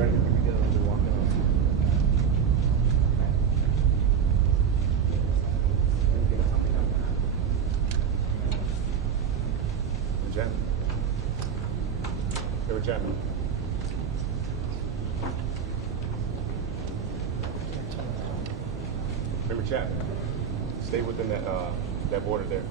ready? Here we go. They're walking on. Jen. Hey, with Jen. Remember, chat. Stay within that border there.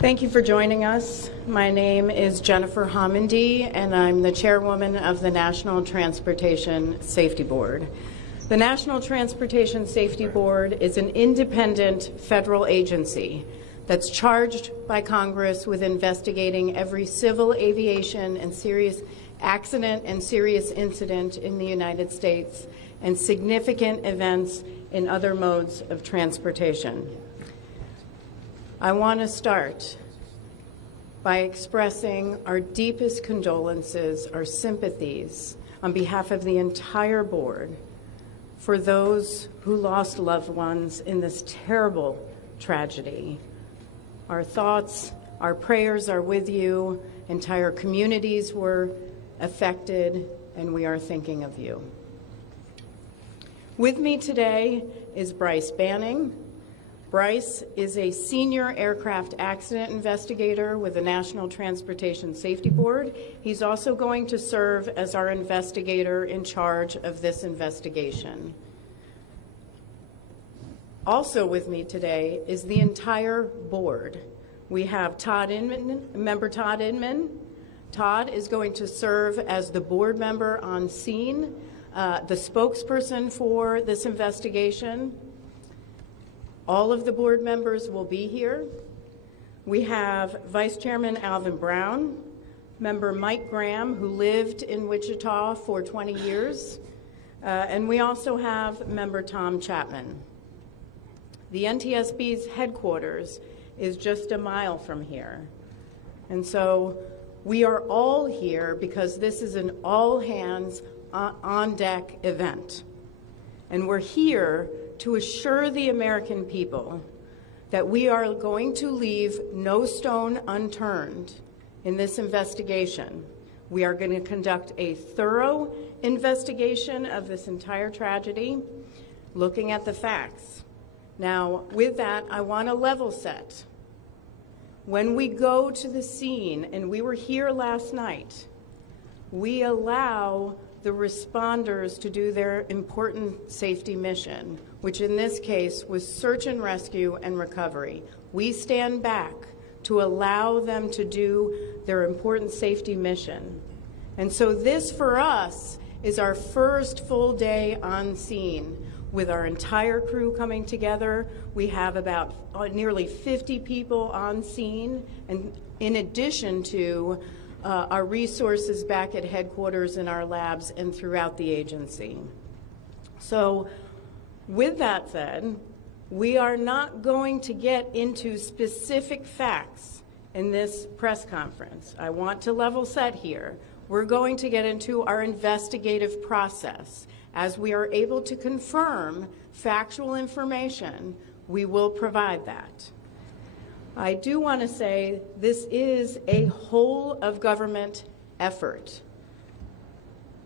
Thank you for joining us. My name is Jennifer Homendy, and I'm the chairwoman of the National Transportation Safety Board. The National Transportation Safety Board is an independent federal agency that's charged by Congress with investigating every civil aviation and serious accident and serious incident in the United States and significant events in other modes of transportation. I want to start by expressing our deepest condolences, our sympathies on behalf of the entire board for those who lost loved ones in this terrible tragedy. Our thoughts, our prayers are with you. Entire communities were affected, and we are thinking of you. With me today is Bryce Banning. Bryce is a senior aircraft accident investigator with the National Transportation Safety Board. He's also going to serve as our investigator in charge of this investigation. Also with me today is the entire board. We have Todd Inman, member Todd Inman. Todd is going to serve as the board member on scene, the spokesperson for this investigation. All of the board members will be here. We have Vice Chairman Alvin Brown, member Mike Graham, who lived in Wichita for 20 years, and we also have member Tom Chapman. The NTSB's headquarters is just a mile from here, and so we are all here because this is an all-hands on-deck event, and we're here to assure the American people that we are going to leave no stone unturned in this investigation. We are going to conduct a thorough investigation of this entire tragedy, looking at the facts. Now, with that, I want to level set. When we go to the scene, and we were here last night, we allow the responders to do their important safety mission, which in this case was search and rescue and recovery. We stand back to allow them to do their important safety mission. And so this for us is our first full day on scene with our entire crew coming together. We have about nearly 50 people on scene, and in addition to our resources back at headquarters in our labs and throughout the agency. So with that said, we are not going to get into specific facts in this press conference. I want to level set here. We're going to get into our investigative process. As we are able to confirm factual information, we will provide that. I do want to say this is a whole of government effort.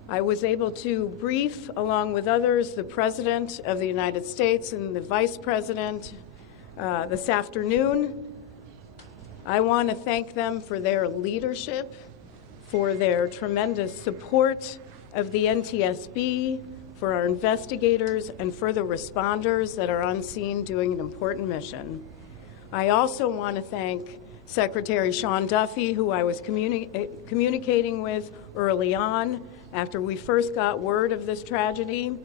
I was able to brief, along with others, the President of the United States and the Vice President this afternoon. I want to thank them for their leadership, for their tremendous support of the NTSB, for our investigators, and for the responders that are on scene doing an important mission. I also want to thank Secretary Sean Duffy, who I was communicating with early on after we first got word of this tragedy.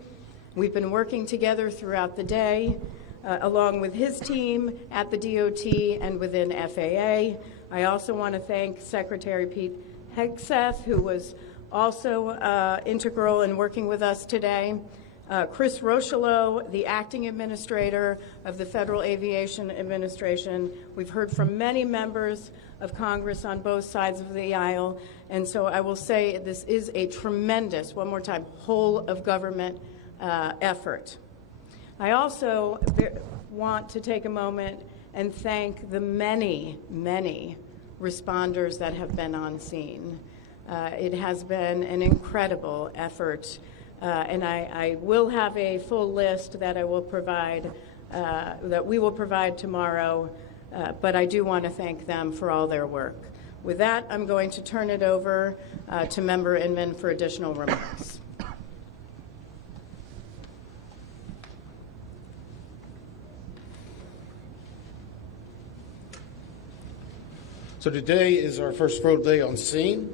We've been working together throughout the day, along with his team at the DOT and within FAA. I also want to thank Secretary Pete Hegseth, who was also integral in working with us today. Chris Rocheleau, the acting administrator of the Federal Aviation Administration. We've heard from many members of Congress on both sides of the aisle, and so I will say this is a tremendous, one more time, whole of government effort. I also want to take a moment and thank the many, many responders that have been on scene. It has been an incredible effort, and I will have a full list that I will provide, that we will provide tomorrow, but I do want to thank them for all their work. With that, I'm going to turn it over to Member Inman for additional remarks. So today is our first full day on scene.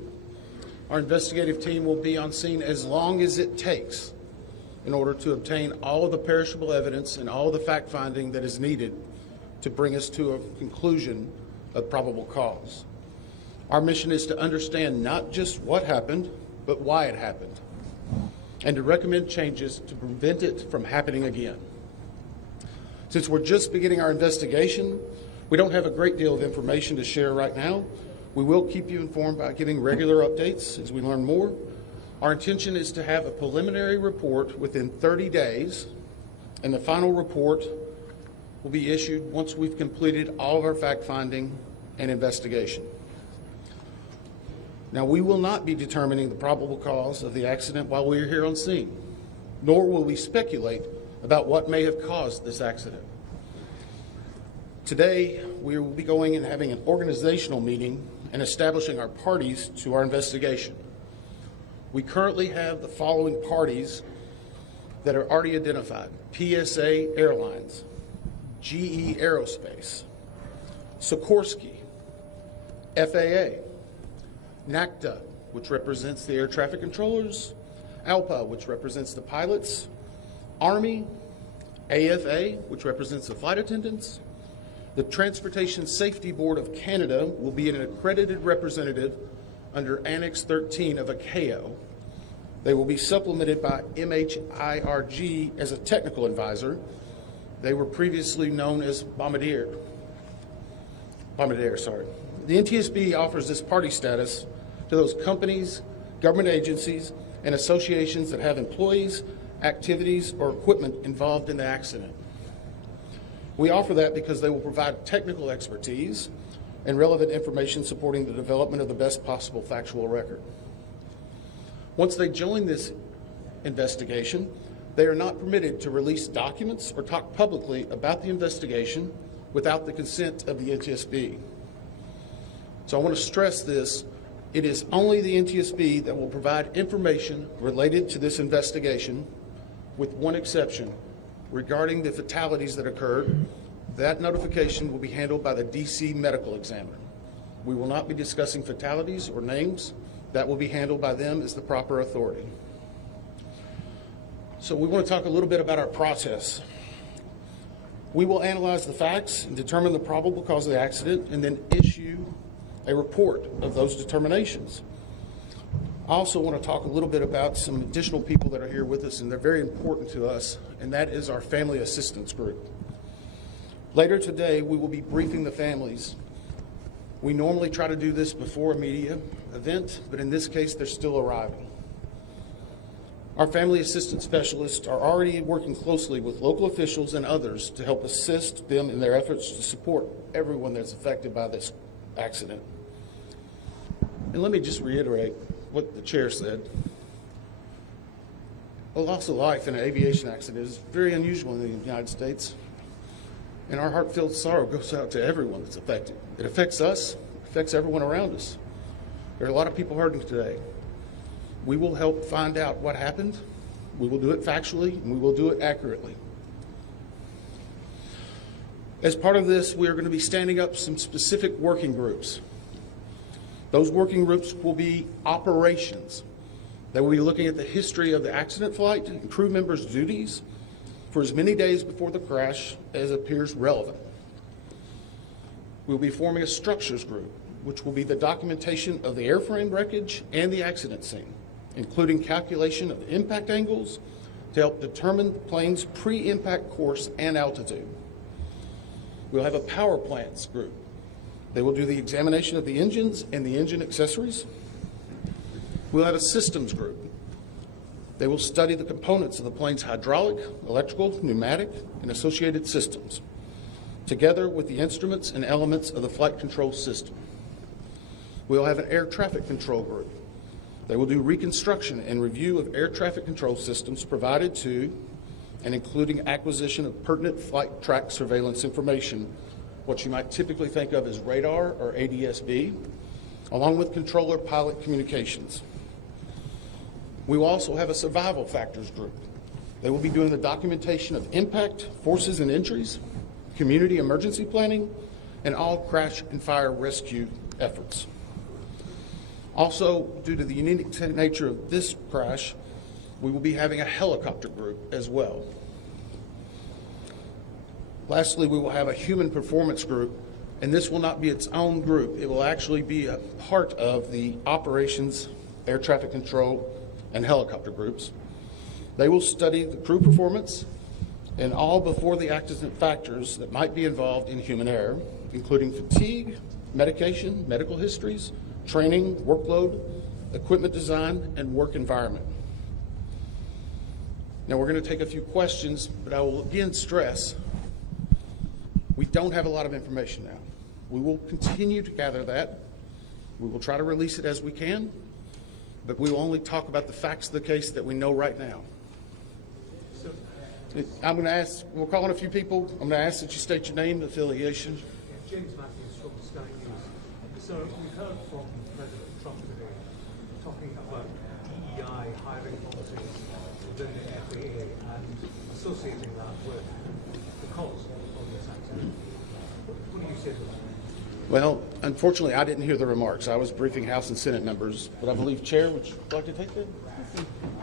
Our investigative team will be on scene as long as it takes in order to obtain all of the perishable evidence and all of the fact-finding that is needed to bring us to a conclusion of probable cause. Our mission is to understand not just what happened, but why it happened, and to recommend changes to prevent it from happening again. Since we're just beginning our investigation, we don't have a great deal of information to share right now. We will keep you informed by giving regular updates as we learn more. Our intention is to have a preliminary report within 30 days, and the final report will be issued once we've completed all of our fact-finding and investigation. Now, we will not be determining the probable cause of the accident while we are here on scene, nor will we speculate about what may have caused this accident. Today, we will be going and having an organizational meeting and establishing our parties to our investigation. We currently have the following parties that are already identified: PSA Airlines, GE Aerospace, Sikorsky, FAA, NACTA, which represents the air traffic controllers, ALPA, which represents the pilots, Army, AFA, which represents the flight attendants. The Transportation Safety Board of Canada will be an accredited representative under Annex 13 of ICAO. They will be supplemented by MHIRG as a technical advisor. They were previously known as Bombardier. The NTSB offers this party status to those companies, government agencies, and associations that have employees, activities, or equipment involved in the accident. We offer that because they will provide technical expertise and relevant information supporting the development of the best possible factual record. Once they join this investigation, they are not permitted to release documents or talk publicly about the investigation without the consent of the NTSB. So I want to stress this. It is only the NTSB that will provide information related to this investigation, with one exception. Regarding the fatalities that occurred, that notification will be handled by the DC medical examiner. We will not be discussing fatalities or names. That will be handled by them as the proper authority. So we want to talk a little bit about our process. We will analyze the facts and determine the probable cause of the accident, and then issue a report of those determinations. I also want to talk a little bit about some additional people that are here with us, and they're very important to us, and that is our family assistance group. Later today, we will be briefing the families. We normally try to do this before a media event, but in this case, they're still arriving. Our family assistance specialists are already working closely with local officials and others to help assist them in their efforts to support everyone that's affected by this accident. And let me just reiterate what the chair said. A loss of life in an aviation accident is very unusual in the United States, and our heartfelt sorrow goes out to everyone that's affected. It affects us, it affects everyone around us. There are a lot of people hurting today. We will help find out what happened. We will do it factually, and we will do it accurately. As part of this, we are going to be standing up some specific working groups. Those working groups will be operations. They will be looking at the history of the accident flight and crew members' duties for as many days before the crash as appears relevant. We'll be forming a structures group, which will be the documentation of the airframe wreckage and the accident scene, including calculation of impact angles to help determine the plane's pre-impact course and altitude. We'll have a power plants group. They will do the examination of the engines and the engine accessories. We'll have a systems group. They will study the components of the plane's hydraulic, electrical, pneumatic, and associated systems. together with the instruments and elements of the flight control system. We will have an air traffic control group. They will do reconstruction and review of air traffic control systems provided to and including acquisition of pertinent flight track surveillance information, what you might typically think of as radar or ADSB, along with controller pilot communications. We will also have a survival factors group. They will be doing the documentation of impact, forces and injuries, community emergency planning, and all crash and fire rescue efforts. Also, due to the unique nature of this crash, we will be having a helicopter group as well. Lastly, we will have a human performance group, and this will not be its own group. It will actually be a part of the operations, air traffic control, and helicopter groups. They will study the crew performance and all before the accident factors that might be involved in human error, including fatigue, medication, medical histories, training, workload, equipment design, and work environment. Now we're going to take a few questions, but I will again stress, we don't have a lot of information now. We will continue to gather that. We will try to release it as we can, but we will only talk about the facts of the case that we know right now. I'm going to ask, we'll call on a few people. I'm going to ask that you state your name and affiliation. James Matthews from Sky News. So we've heard from President Trump today talking about DEI hiring policies within the FAA and associating that with the cause of this accident. What do you say to that? Well, unfortunately, I didn't hear the remarks. I was briefing House and Senate members, but I believe, Chair, would you like to take that?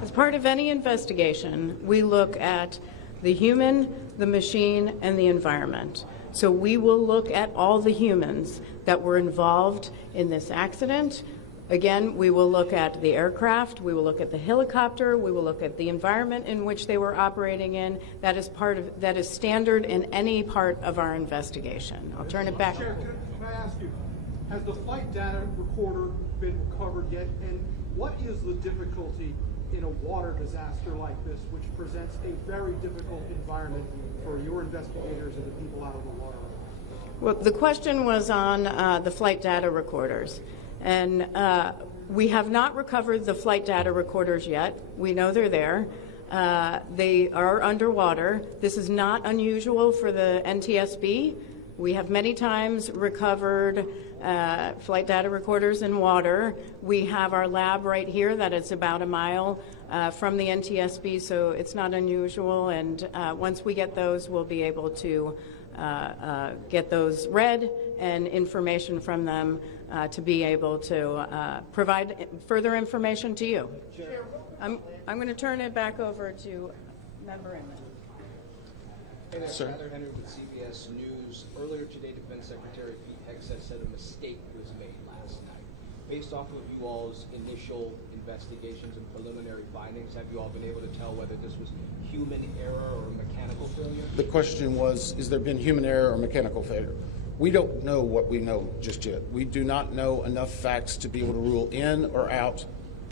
As part of any investigation, we look at the human, the machine, and the environment. So we will look at all the humans that were involved in this accident. Again, we will look at the aircraft, we will look at the helicopter, we will look at the environment in which they were operating in. That is standard in any part of our investigation. I'll turn it back. Chair, can I ask you, has the flight data recorder been recovered yet? And what is the difficulty in a water disaster like this, which presents a very difficult environment for your investigators and the people out of the water? Well, the question was on the flight data recorders. And we have not recovered the flight data recorders yet. We know they're there. They are underwater. This is not unusual for the NTSB. We have many times recovered flight data recorders in water. We have our lab right here that is about a mile from the NTSB, so it's not unusual. And once we get those, we'll be able to get those read and information from them to be able to provide further information to you. I'm going to turn it back over to Member Inman. Hey there, Tyler Henry with CBS News. Earlier today, Defense Secretary Pete Hegseth said a mistake was made last night. Based off of you all's initial investigations and preliminary findings, have you all been able to tell whether this was human error or mechanical failure? The question was, is there been human error or mechanical failure? We don't know what we know just yet. We do not know enough facts to be able to rule in or out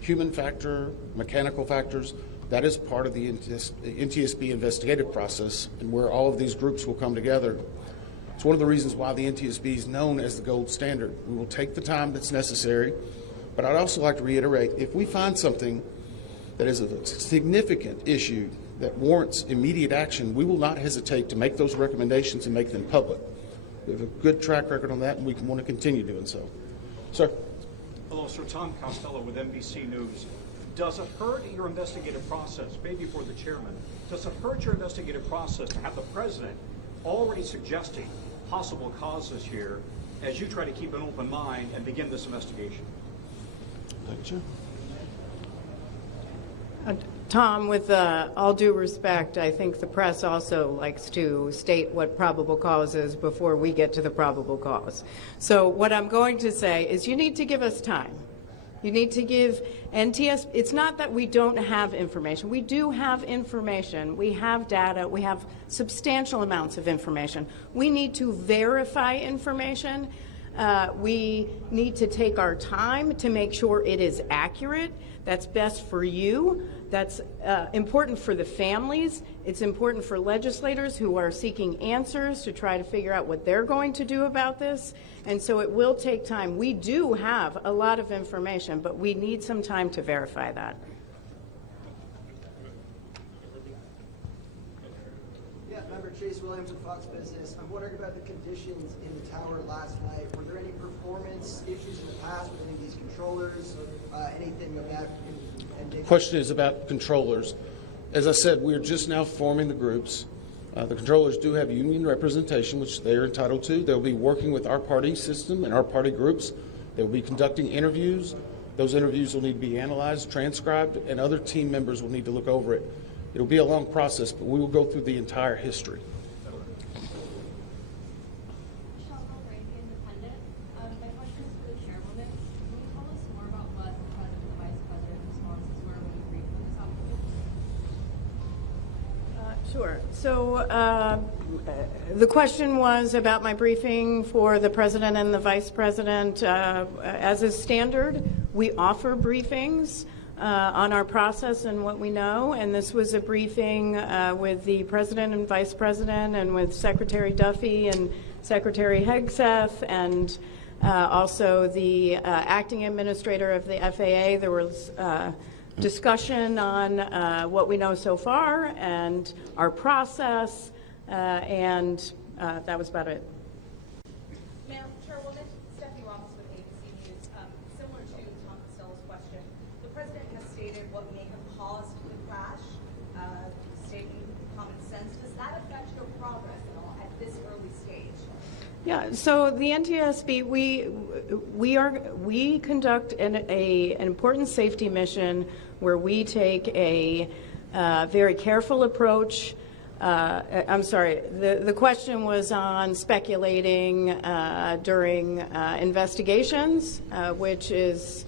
human factor, mechanical factors. That is part of the NTSB investigative process and where all of these groups will come together. It's one of the reasons why the NTSB is known as the gold standard. We will take the time that's necessary, but I'd also like to reiterate, if we find something that is a significant issue that warrants immediate action, we will not hesitate to make those recommendations and make them public. We have a good track record on that, and we want to continue doing so. Sir. Hello, sir. Tom Costello with NBC News. Does it hurt your investigative process, maybe for the chairman, does it hurt your investigative process to have the president already suggesting possible causes here as you try to keep an open mind and begin this investigation? Tom, with all due respect, I think the press also likes to state what probable cause is before we get to the probable cause. So what I'm going to say is you need to give us time. You need to give NTSB, it's not that we don't have information. We do have information. We have data. We have substantial amounts of information. We need to verify information. We need to take our time to make sure it is accurate. That's best for you That's important for the families. It's important for legislators who are seeking answers to try to figure out what they're going to do about this. And so it will take time. We do have a lot of information, but we need some time to verify that. Yeah, member Chase Williams with Fox Business. I'm wondering about the conditions in the tower last night. Were there any performance issues in the past with any of these controllers? Anything of that? The question is about controllers. As I said, we're just now forming the groups. The controllers do have union representation, which they are entitled to. They'll be working with our party system and our party groups. They will be conducting interviews. Those interviews will need to be analyzed, transcribed, and other team members will need to look over it. It'll be a long process, but we will go through the entire history. My question is for the chairwoman. Can you tell us more about what the president and the vice president's responses were when you briefed them this afternoon? Sure. So the question was about my briefing for the president and the vice president. As is standard, we offer briefings on our process and what we know, and this was a briefing with the president and vice president and with Secretary Duffy and Secretary Hegseth and also the acting administrator of the FAA. There was discussion on what we know so far and our process, and that was about it. Ma'am, Chairwoman, Stephanie Ross with ABC News. Similar to Tom Costello's question, the president has stated what may have caused the crash, stating common sense. Does that affect your progress at all at this early stage? Yeah, so the NTSB, we conduct an important safety mission where we take a very careful approach. I'm sorry, the question was on speculating during investigations, which is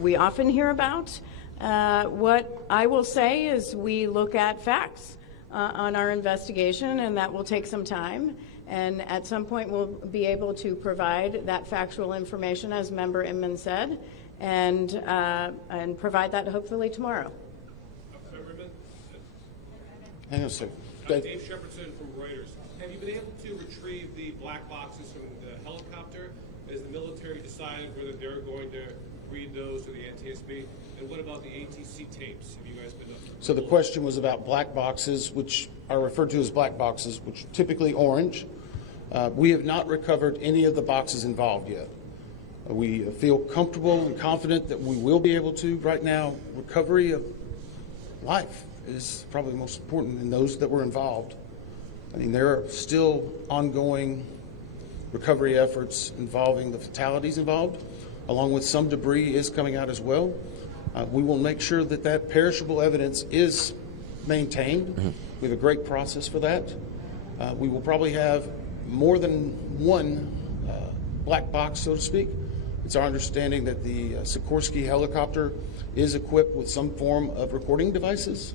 we often hear about. What I will say is we look at facts on our investigation, and that will take some time. And at some point, we'll be able to provide that factual information, as Member Inman said, and provide that hopefully tomorrow. Hang on a second. Dave Shepardson from Reuters. Have you been able to retrieve the black boxes from the helicopter? Has the military decided whether they're going to read those to the NTSB? And what about the ATC tapes? Have you guys been up? So the question was about black boxes, which are referred to as black boxes, which are typically orange. We have not recovered any of the boxes involved yet. We feel comfortable and confident that we will be able to. Right now, recovery of life is probably most important in those that were involved. I mean, there are still ongoing recovery efforts involving the fatalities involved, along with some debris is coming out as well. We will make sure that that perishable evidence is maintained. Mm-hmm. We have a great process for that. We will probably have more than one black box, so to speak. It's our understanding that the Sikorsky helicopter is equipped with some form of recording devices,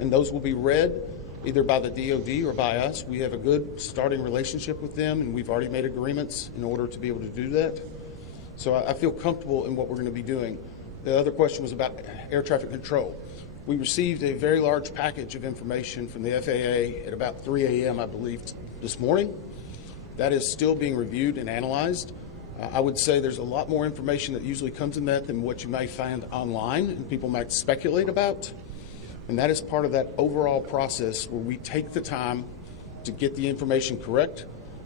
and those will be read either by the DoD or by us. We have a good starting relationship with them, and we've already made agreements in order to be able to do that. So I feel comfortable in what we're going to be doing. The other question was about air traffic control. We received a very large package of information from the FAA at about 3 a.m., I believe, this morning. That is still being reviewed and analyzed. I would say there's a lot more information that usually comes in that than what you may find online and people might speculate about. And that is part of that overall process where we take the time to get the information correct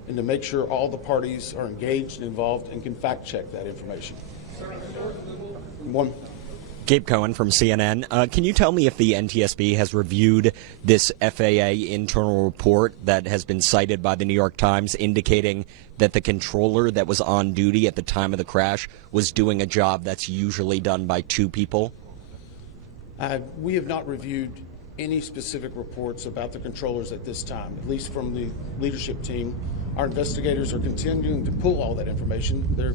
and to make sure all the parties are engaged and involved and can fact check that information. One. Gabe Cohen from CNN. Can you tell me if the NTSB has reviewed this FAA internal report that has been cited by the New York Times indicating that the controller that was on duty at the time of the crash was doing a job that's usually done by two people? We have not reviewed any specific reports about the controllers at this time, at least from the leadership team. Our investigators are continuing to pull all that information. Their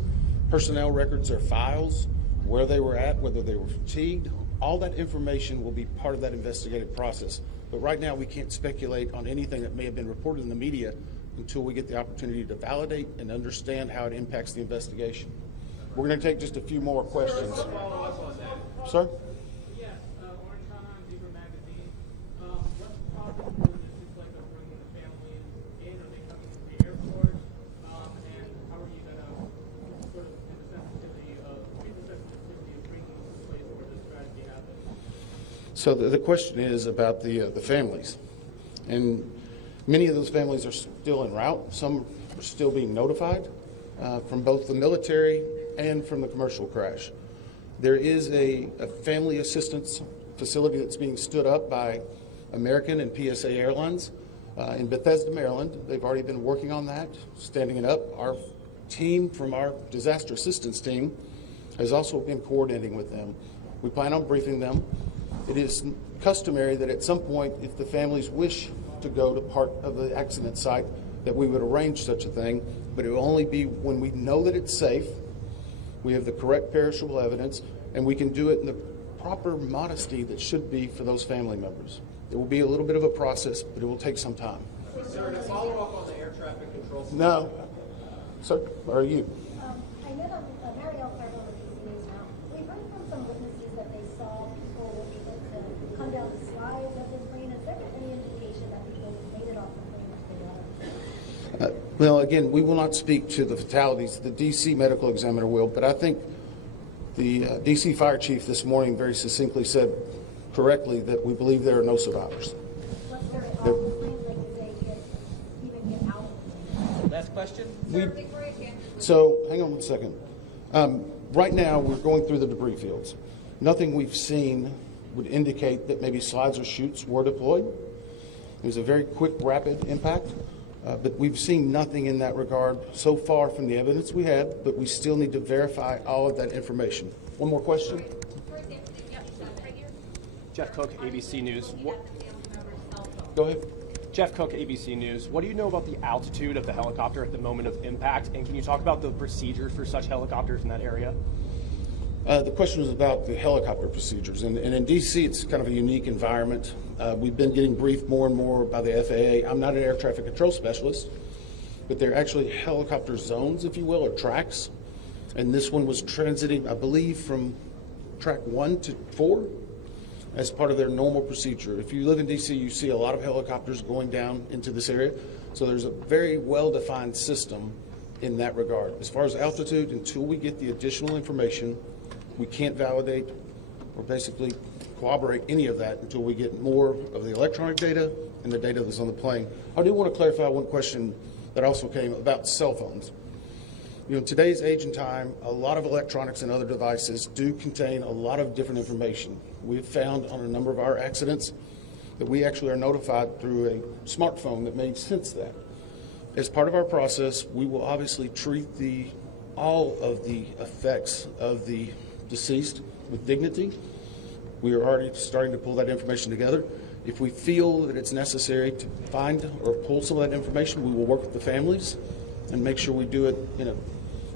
personnel records, their files, where they were at, whether they were fatigued, all that information will be part of that investigative process. But right now we can't speculate on anything that may have been reported in the media until we get the opportunity to validate and understand how it impacts the investigation. We're going to take just a few more questions. Follow up on that. Sir? Yes, So the question is about the families. And many of those families are still en route. Some are still being notified from both the military and from the commercial crash. There is a family assistance facility that's being stood up by American and PSA Airlines in Bethesda, Maryland. They've already been working on that, standing it up. Our team from our disaster assistance team has also been coordinating with them. We plan on briefing them. It is customary that at some point, if the families wish to go to part of the accident site, that we would arrange such a thing, but it will only be when we know that it's safe, we have the correct perishable evidence, and we can do it in the proper modesty that should be for those family members. It will be a little bit of a process, but it will take some time. Sir, to follow up on the air traffic control. No. Sir, are you? I know that Marielle Carter with DC News now. We've heard from some witnesses that they saw people were able to come down the slides of this plane. Is there any indication that people made it off the plane? Well, again, we will not speak to the fatalities. The D.C. medical examiner will, but I think the D.C. fire chief this morning very succinctly said correctly that we believe there are no survivors. Was there off the plane? Like, did they even get out of the plane? Last question. So, hang on one second. Right now, we're going through the debris fields. Nothing we've seen would indicate that maybe slides or chutes were deployed. It was a very quick, rapid impact, but we've seen nothing in that regard so far from the evidence we had, but we still need to verify all of that information. One more question? Jeff Cook, ABC News. Go ahead. Jeff Cook, ABC News. What do you know about the altitude of the helicopter at the moment of impact? And can you talk about the procedures for such helicopters in that area? The question was about the helicopter procedures. And in D.C., it's kind of a unique environment. We've been getting briefed more and more by the FAA. I'm not an air traffic control specialist, but they're actually helicopter zones, if you will, or tracks. And this one was transiting, I believe, from track 1 to 4 as part of their normal procedure. If you live in D.C., you see a lot of helicopters going down into this area. So there's a very well-defined system in that regard. As far as altitude, until we get the additional information, we can't validate or basically corroborate any of that until we get more of the electronic data and the data that's on the plane. I do want to clarify one question that also came about cell phones. You know, in today's age and time, a lot of electronics and other devices do contain a lot of different information. We've found on a number of our accidents that we actually are notified through a smartphone that may sense that. As part of our process, we will obviously treat all of the effects of the deceased with dignity. We are already starting to pull that information together. If we feel that it's necessary to find or pull some of that information, we will work with the families and make sure we do it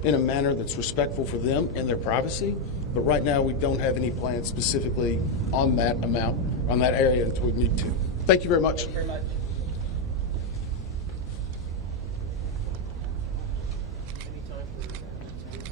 in a manner that's respectful for them and their privacy. But right now, we don't have any plans specifically on that amount, on that area until we need to. Thank you very much. Thank you very much.